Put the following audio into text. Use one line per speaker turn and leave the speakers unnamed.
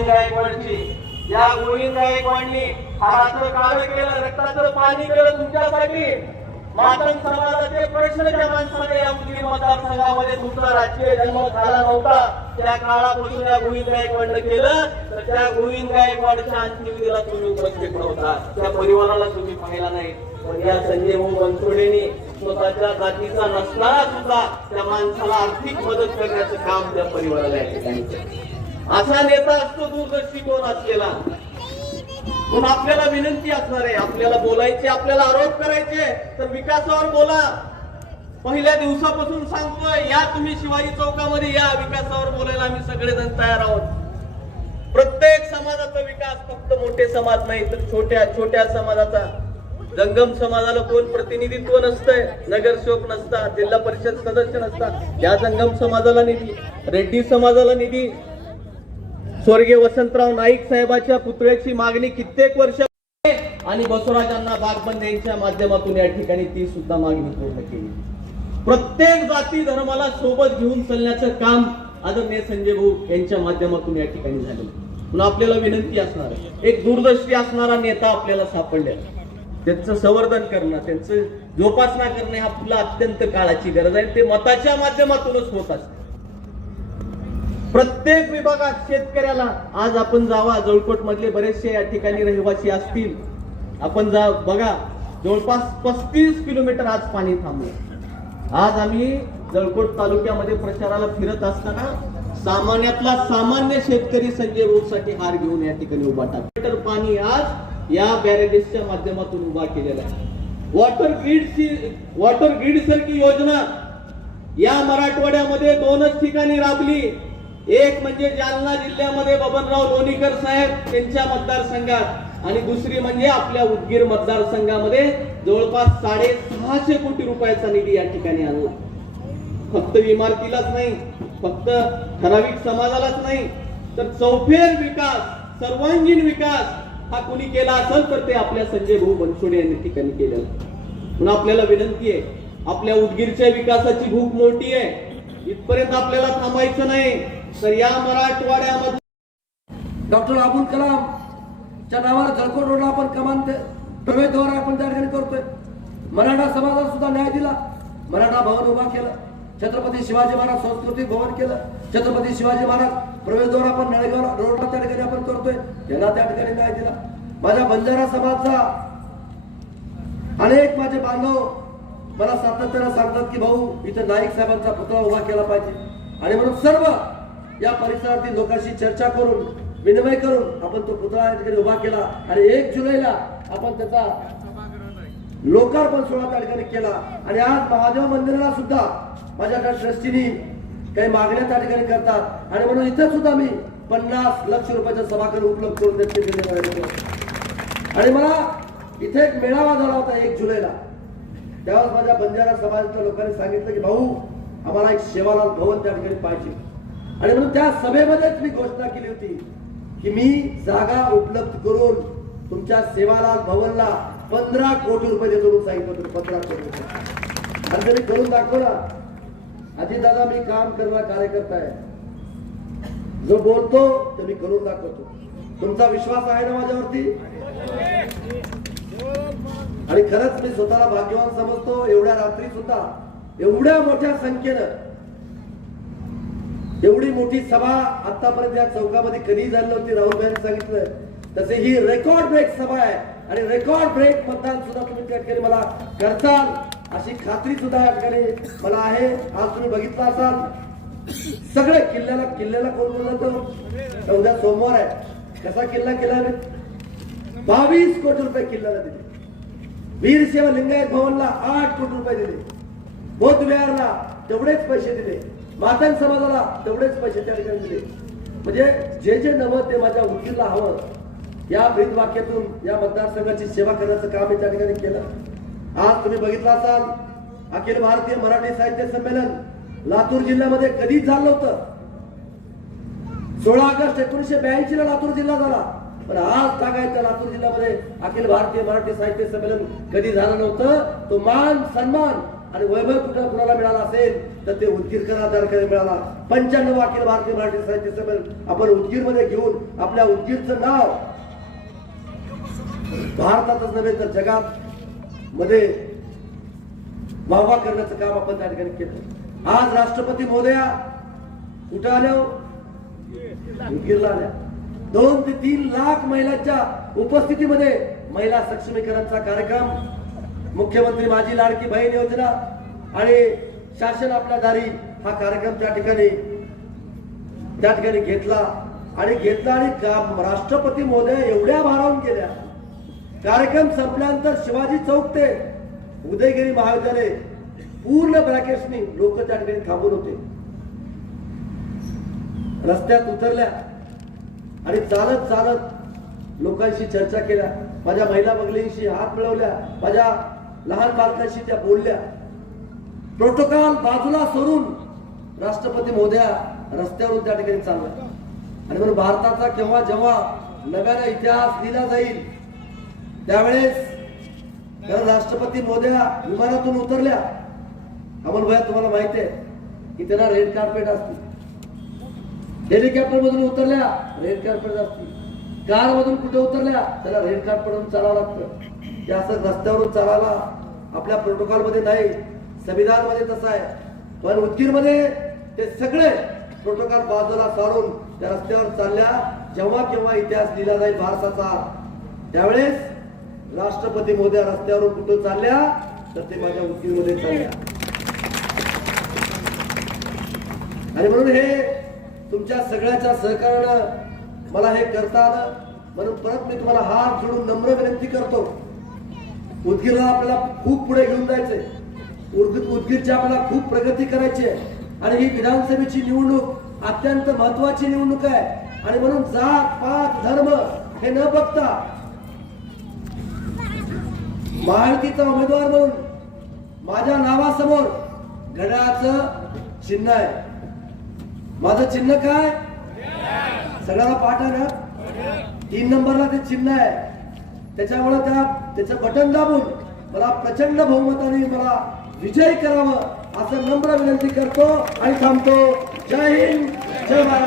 या गोविंद गायकवाडनी हाताचं काळ केलं रक्ताचं पाणी केलं तुमच्यासाठी. मातंग समाजाचे प्रश्न ज्या माणसाने या मुस्लिम मतदारसंघामध्ये तुमचा राजकीय जन्म झाला नव्हता. त्या काळापासून या गोविंद गायकवाडनं केलं. तर त्या गोविंद गायकवाडच्या अंत्यविधीला तुम्ही उपस्थित नव्हता. त्या परिवाराला तुम्ही पाहिला नाही. पण या संजय भाऊ बनसोडेने स्वतःच्या जातीचा नसणारा सुद्धा त्या माणसाला आर्थिक मदत करण्याचं काम त्या परिवाराला या ठिकाणी असा नेता असतो दूरदर्शी कोण असलेला. म्हणून आपल्याला विनंती असणार आहे आपल्याला बोलायचे आपल्याला आरोप करायचे तर विकासावर बोला. पहिल्या दिवसापासून सांगतोय या तुम्ही शिवाजी चौकामध्ये या विकासावर बोलायला आम्ही सगळेजण तयार आहोत. प्रत्येक समाजाचा विकास फक्त मोठे समाज नाही तर छोट्या छोट्या समाजाचा. जंगम समाजाला कोण प्रतिनिधित्व नसतंय नगरसेवक नसतात जिल्हा परिषद सदस्य नसतात. या जंगम समाजाला निधी रेड्डी समाजाला निधी स्वर्गीय वसंतराव नाईक साहेबाच्या पुतळ्याची मागणी कित्येक वर्ष आणि बसवराजांना बागबंद यांच्या माध्यमातून या ठिकाणी ती सुद्धा मागणी पूर्ण केली. प्रत्येक जाती धर्माला सोबत घेऊन चालण्याचं काम आदरणीय संजय भाऊ यांच्या माध्यमातून या ठिकाणी झालेलं आहे. म्हणून आपल्याला विनंती असणार एक दूरदृष्टी असणारा नेता आपल्याला सापडले त्यांचं संवर्धन करणं त्यांचं जोपासना करणं हा आपला अत्यंत काळाची गरज आहे. ते मताच्या माध्यमातूनच होत असते. प्रत्येक विभागात शेतकऱ्याला आज आपण जावा जवळकोट मधले बरेचसे या ठिकाणी रहिवासी असतील. आपण जा बघा जवळपास पस्तीस किलोमीटर आज पाणी थांबलं. आज आम्ही जळकोट तालुक्यामध्ये प्रचाराला फिरत असताना सामान्यातला सामान्य शेतकरी संजयसाठी हार घेऊन या ठिकाणी उभा टाकला पाणी आज या बॅरेजेसच्या माध्यमातून उभा केलेला आहे. वॉटर ग्रीडची वॉटर ग्रीड सारखी योजना या मराठवाड्यामध्ये दोनच ठिकाणी राबली. एक म्हणजे जालना जिल्ह्यामध्ये बबनराव लोणीकर साहेब त्यांच्या मतदारसंघात. आणि दुसरी म्हणजे आपल्या उदगीर मतदारसंघामध्ये जवळपास साडेसहाशे कोटी रुपयाचा निधी या ठिकाणी आणला. फक्त इमारतीलाच नाही फक्त ठराविक समाजालाच नाही तर चौफेर विकास सर्वांगीण विकास हा कुणी केला असेल तर ते आपल्या संजय भाऊ बनसोडे यांनी ठिकाणी केलेला. म्हणून आपल्याला विनंती आहे आपल्या उदगीरच्या विकासाची भूक मोठी आहे. इथपर्यंत आपल्याला थांबायचं नाही. तर या मराठवाड्यामध्ये
डॉक्टर अबुल कलाम च्या नावाला जळकोट रोडला आपण कमान प्रवेशद्वार आपण त्या ठिकाणी करतोय. मराठा समाजाला सुद्धा न्याय दिला. मराठा भवन उभा केलं. छत्रपती शिवाजी महाराज संस्कृती भवन केलं. छत्रपती शिवाजी महाराज प्रवेशद्वार आपण नळेगाव रोडला त्या ठिकाणी आपण करतोय. त्यांना त्या ठिकाणी न्याय दिला. माझ्या बंजारा समाजचा अनेक माझे बांधव मला सातत्यानं सांगतात की भाऊ इथं नाईक साहेबांचा पुतळा उभा केला पाहिजे. आणि म्हणून सर्व या परिसरातील लोकांशी चर्चा करून विनिमय करून आपण तो पुतळा या ठिकाणी उभा केला. आणि एक जुलैला आपण त्याचा लोकार्पण सोहळा त्या ठिकाणी केला. आणि आज महादेव मंदिराला सुद्धा माझ्या ट्रस्टीनी काही मागण्या त्या ठिकाणी करतात. आणि म्हणून इथं सुद्धा मी पन्नास लक्ष रुपयाचा सभागृह उपलब्ध करून देते आणि मला इथे एक मेळावा झाला होता एक जुलैला. त्यावेळेस माझ्या बंजारा समाजातल्या लोकांनी सांगितलं की भाऊ आम्हाला एक शेवालाल भवन त्या ठिकाणी पाहिजे. आणि म्हणून त्या सभेमध्येच मी घोषणा केली होती की मी जागा उपलब्ध करून तुमच्या सेवालाल भवनला पंधरा कोटी रुपये देतो म्हणून सांगितलं पंधरा कोटी रुपये. आणि त्यांनी करून दाखवला अजित दादा मी काम करणारा कार्यकर्ता आहे. जो बोलतो ते मी करून दाखवतो. तुमचा विश्वास आहे ना माझ्यावरती? आणि खरंच मी स्वतःला भाग्यवान समजतो एवढ्या रात्री सुद्धा एवढ्या मोठ्या संख्येनं एवढी मोठी सभा आतापर्यंत या चौकामध्ये कधी झाली नव्हती राहुल यांनी सांगितलं. तसे ही रेकॉर्ड ब्रेक सभा आहे. आणि रेकॉर्ड ब्रेक मतदान सुद्धा तुम्ही त्या ठिकाणी मला करताल. अशी खात्री सुद्धा या ठिकाणी मला आहे. आज तुम्ही बघितलं असाल. सगळे किल्ल्याला किल्ल्याला कोण बोलतो उद्या सोमवार आहे. कसा किल्ला केला रे बावीस कोटी रुपये किल्ल्याला दिले. वीर सेवा लिंगायत भवनला आठ कोटी रुपये दिले. बोधविहारला तेवढेच पैसे दिले. मातंग समाजाला तेवढेच पैसे त्या ठिकाणी दिले. म्हणजे जे जे नवं ते माझ्या वकीलला हवं या ब्रीद वाक्यातून या मतदारसंघाची सेवा करण्याचं काम मी त्या ठिकाणी केलं. आज तुम्ही बघितलं असाल अखिल भारतीय मराठी साहित्य संमेलन लातूर जिल्ह्यामध्ये कधीच झालं होतं सोळा ऑगस्ट एकोणीशे ब्याऐंशी ला लातूर जिल्हा झाला. पण आज सांगायचं लातूर जिल्ह्यामध्ये अखिल भारतीय मराठी साहित्य संमेलन कधी झालं नव्हतं? तो मान सन्मान आणि वैभव कुठं कुणाला मिळाला असेल तर ते उदगीरकरांना त्या मिळाला. पंच्याण्णव अखिल भारतीय मराठी साहित्य संमेलन. आपण उदगीरमध्ये घेऊन आपल्या उदगीरचं नाव भारतातच नव्हे तर जगात मध्ये वाहवा करण्याचं काम आपण त्या ठिकाणी केलं. आज राष्ट्रपती मोदया कुठं आल्या हो? उदगीरला आल्या. दोन ते तीन लाख महिलांच्या उपस्थितीमध्ये महिला सक्षमीकरणचा कार्यक्रम मुख्यमंत्री माझी लाडकी बहीण योजना आणि शासन आपल्या दारी हा कार्यक्रम त्या ठिकाणी त्या ठिकाणी घेतला. आणि घेतला आणि राष्ट्रपती मोदय एवढ्या भारावून गेल्या. कार्यक्रम संपल्यानंतर शिवाजी चौक ते उदयगिरी महाविद्यालय पूर्ण ब्रॅकेट्सनी लोक त्या ठिकाणी थांबून होते. रस्त्यात उतरल्या आणि चालत चालत लोकांशी चर्चा केल्या. माझ्या महिला बगलींशी हात मिळवल्या. माझ्या लहान बालकांशी त्या बोलल्या. प्रोटोकॉल बाजूला सोडून राष्ट्रपती मोद्या रस्त्यावरून त्या ठिकाणी चालल्या. आणि म्हणून भारताचा केव्हा जेव्हा नव्याने इतिहास लिहिला जाईल त्यावेळेस राष्ट्रपती मोद्या विमानातून उतरल्या. अमोल भैया तुम्हाला माहिती आहे की त्यांना रेड कार्पेट असते. हेलिकॉप्टर मधून उतरल्या रेड कार्पेट असते. कार मधून कुठे उतरल्या त्याला रेड कार्पेट चालावं लागतं. ते असं रस्त्यावरून चालायला आपल्या प्रोटोकॉलमध्ये नाही संविधानमध्ये तसं आहे. पण उदगीरमध्ये ते सगळे प्रोटोकॉल बाजूला सारून त्या रस्त्यावर चालल्या जेव्हा केव्हा इतिहास लिहिला जाईल भारताचा. त्यावेळेस राष्ट्रपती मोदी रस्त्यावरून कुठं चालल्या तर ते माझ्या उदगीरमध्ये चालल्या. आणि म्हणून हे तुमच्या सगळ्याच्या सहकार्यानं मला हे करता आलं म्हणून परत मी तुम्हाला हात जोडून नम्र विनंती करतो. उदगीरला आपल्याला खूप पुढे घेऊन जायचंय. उदगीर उदगीरची आपल्याला खूप प्रगती करायची आहे. आणि ही विधानसभेची निवडणूक अत्यंत महत्वाची निवडणूक आहे. आणि म्हणून जात पात धर्म हे न बघता महायुतीचा उमेदवार म्हणून माझ्या नावासमोर घड्याळाचं चिन्ह आहे. माझं चिन्ह काय? सगळ्याला पाठ आहे ना. तीन नंबरला ते चिन्ह आहे. त्याच्यामुळे त्या त्याचं बटन दाबून मला प्रचंड बहुमताने मला विजय करावं असं नम्र विनंती करतो आणि थांबतो. जय हिंद जय महाराज